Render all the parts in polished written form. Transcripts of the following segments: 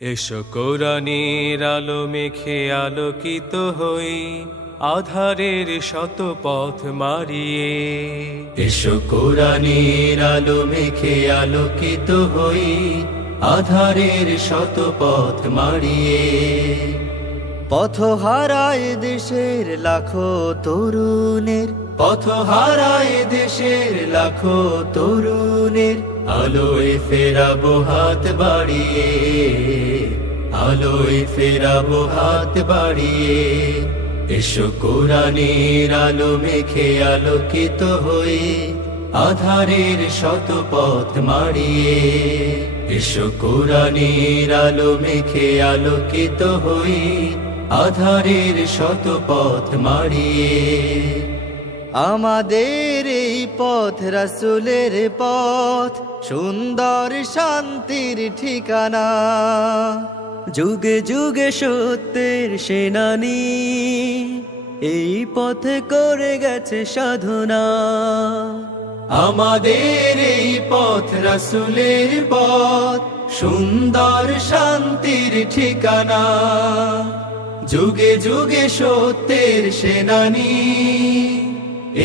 এসো কোরআনের আলো মেখে আলোকিত হই, আধারের শত পথ মারিয়ে। এসো কোরআনের আলো মেখে আলোকিত হই, আধারের শত পথ মারিয়ে। পথ হারায় দেশের লাখো তরুণের, পথ হারায় দেশের লাখো তরুণের, আলোয় ফেরাবো হাত বাড়িয়ে, আলোয় ফেরাবো হাত বাড়িয়ে। এসো কোরআনের আলো মেখে আলোকিত হই, আধারের শত পথ মারিয়ে। এসো কোরআনের আলো মেখে আলোকিত হই, আধারের শত পথ মারিয়ে। আমাদের এই পথ রাসূলের পথ, সুন্দর শান্তির ঠিকানা। যুগে যুগে সত্যের সেনানী, এই পথে করে গেছে সাধনা। আমাদের এই পথ রাসূলের পথ, সুন্দর শান্তির ঠিকানা। যুগে যুগে সত্যের সেনানী,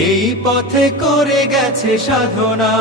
এই পথে করে গেছে সাধনা।